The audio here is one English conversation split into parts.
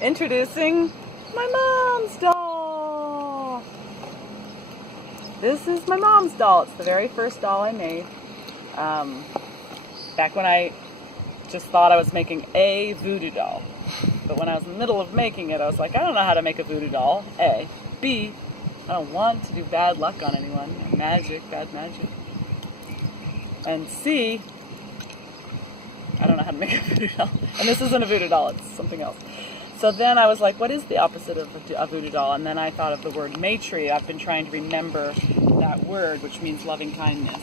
Introducing my mom's doll. This is my mom's doll. It's the very first doll I made. Back when I just thought I was making a voodoo doll. But when I was in the middle of making it, I was like, I don't know how to make a voodoo doll, A. B, I don't want to do bad luck on anyone. Magic, bad magic. And C, I don't know how to make a voodoo doll. And this isn't a voodoo doll, it's something else. So then I was like, what is the opposite of a voodoo doll? And then I thought of the word Maitri. I've been trying to remember that word, which means loving kindness.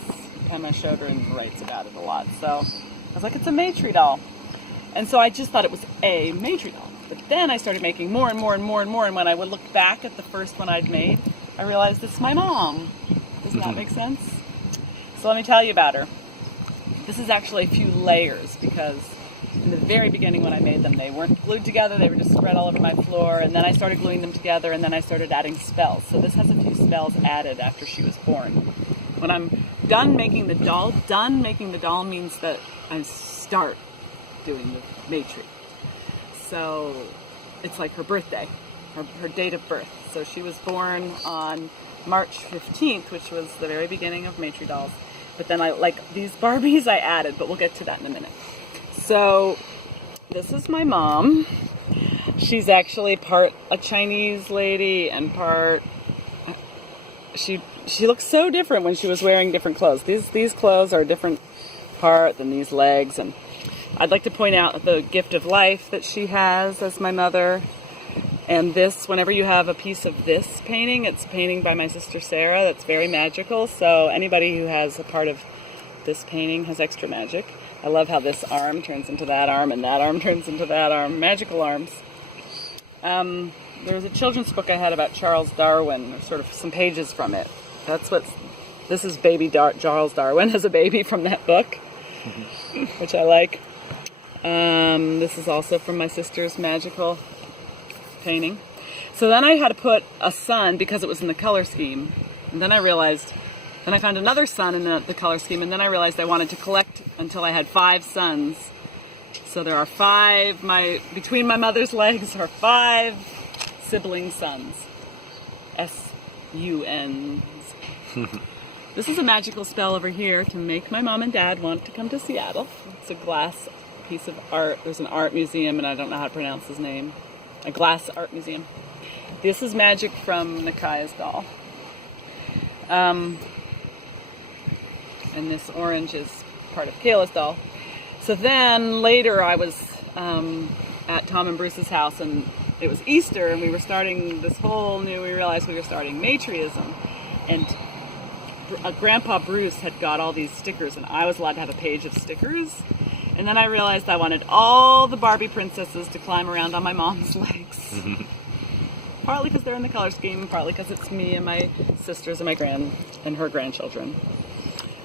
Pema Chodron writes about it a lot. So I was like, it's a Maitri doll. And so I just thought it was a Maitri doll. But then I started making more and more and more and more. And when I would look back at the first one I'd made, I realized it's my mom. Does that make sense? So let me tell you about her. This is actually a few layers because in the very beginning when I made them, they weren't glued together. They were just spread all over my floor. And then I started gluing them together, and then I started adding spells. So this has a few spells added after she was born. When I'm done making the doll means that I start doing the Maitri. So it's like her birthday, her date of birth. So she was born on March 15th, which was the very beginning of Maitri dolls. But then like these Barbies I added, but we'll get to that in a minute. So this is my mom. She's actually part a Chinese lady and part, she looks so different when she was wearing different clothes. These clothes are a different part than these legs. And I'd like to point out the gift of life that she has as my mother. And this, whenever you have a piece of this painting, it's a painting by my sister Sarah that's very magical. So anybody who has a part of this painting has extra magic. I love how this arm turns into that arm and that arm turns into that arm. Magical arms. There was a children's book I had about Charles Darwin, or sort of some pages from it. This is baby Charles Darwin as a baby from that book, which I like. This is also from my sister's magical painting. So then I had to put a sun because it was in the color scheme. And then I found another sun in the color scheme, and then I realized I wanted to collect until I had 5 suns. So there are 5, between my mother's legs are 5 sibling sons. S-U-N's. This is a magical spell over here to make my mom and dad want to come to Seattle. It's a glass piece of art. There's an art museum, and I don't know how to pronounce his name. A glass art museum. This is magic from Nakaya's doll. And this orange is part of Kayla's doll. So then later I was at Tom and Bruce's house, and it was Easter, and we were starting we realized we were starting Matriism. And Grandpa Bruce had got all these stickers, and I was allowed to have a page of stickers. And then I realized I wanted all the Barbie princesses to climb around on my mom's legs. Partly because they're in the color scheme, partly because it's me and my sisters and her grandchildren.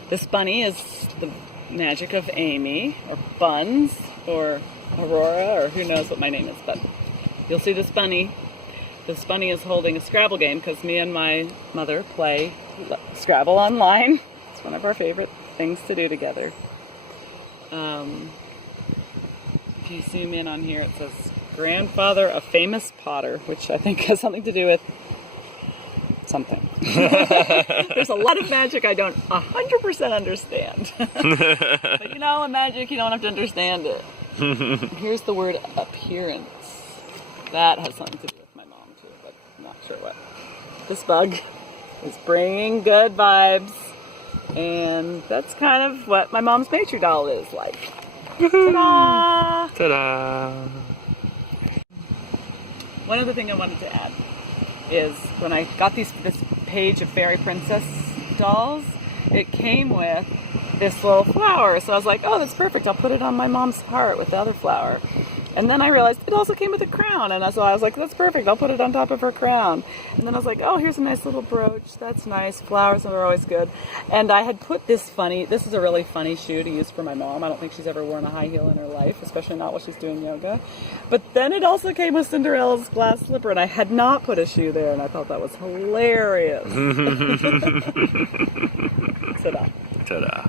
This bunny is the magic of Amy, or Buns, or Aurora, or who knows what my name is, but you'll see this bunny. This bunny is holding a Scrabble game because me and my mother play Scrabble online. It's one of our favorite things to do together. If you zoom in on here, it says grandfather of famous potter, which I think has something to do with something. There's a lot of magic I don't 100% understand. But you know, in magic, you don't have to understand it. Here's the word appearance. That has something to do with my mom too, but I'm not sure what. This bug is bringing good vibes. And that's kind of what my mom's Maitri doll is like. Ta-da! Ta-da! One other thing I wanted to add is when I got this page of fairy princess dolls, it came with this little flower. So I was like, oh, that's perfect. I'll put it on my mom's heart with the other flower. And then I realized it also came with a crown. And so I was like, that's perfect. I'll put it on top of her crown. And then I was like, oh, here's a nice little brooch. That's nice. Flowers are always good. And I had put this is a really funny shoe to use for my mom. I don't think she's ever worn a high heel in her life, especially not while she's doing yoga. But then it also came with Cinderella's glass slipper, and I had not put a shoe there, and I thought that was hilarious. Ta-da. Ta-da.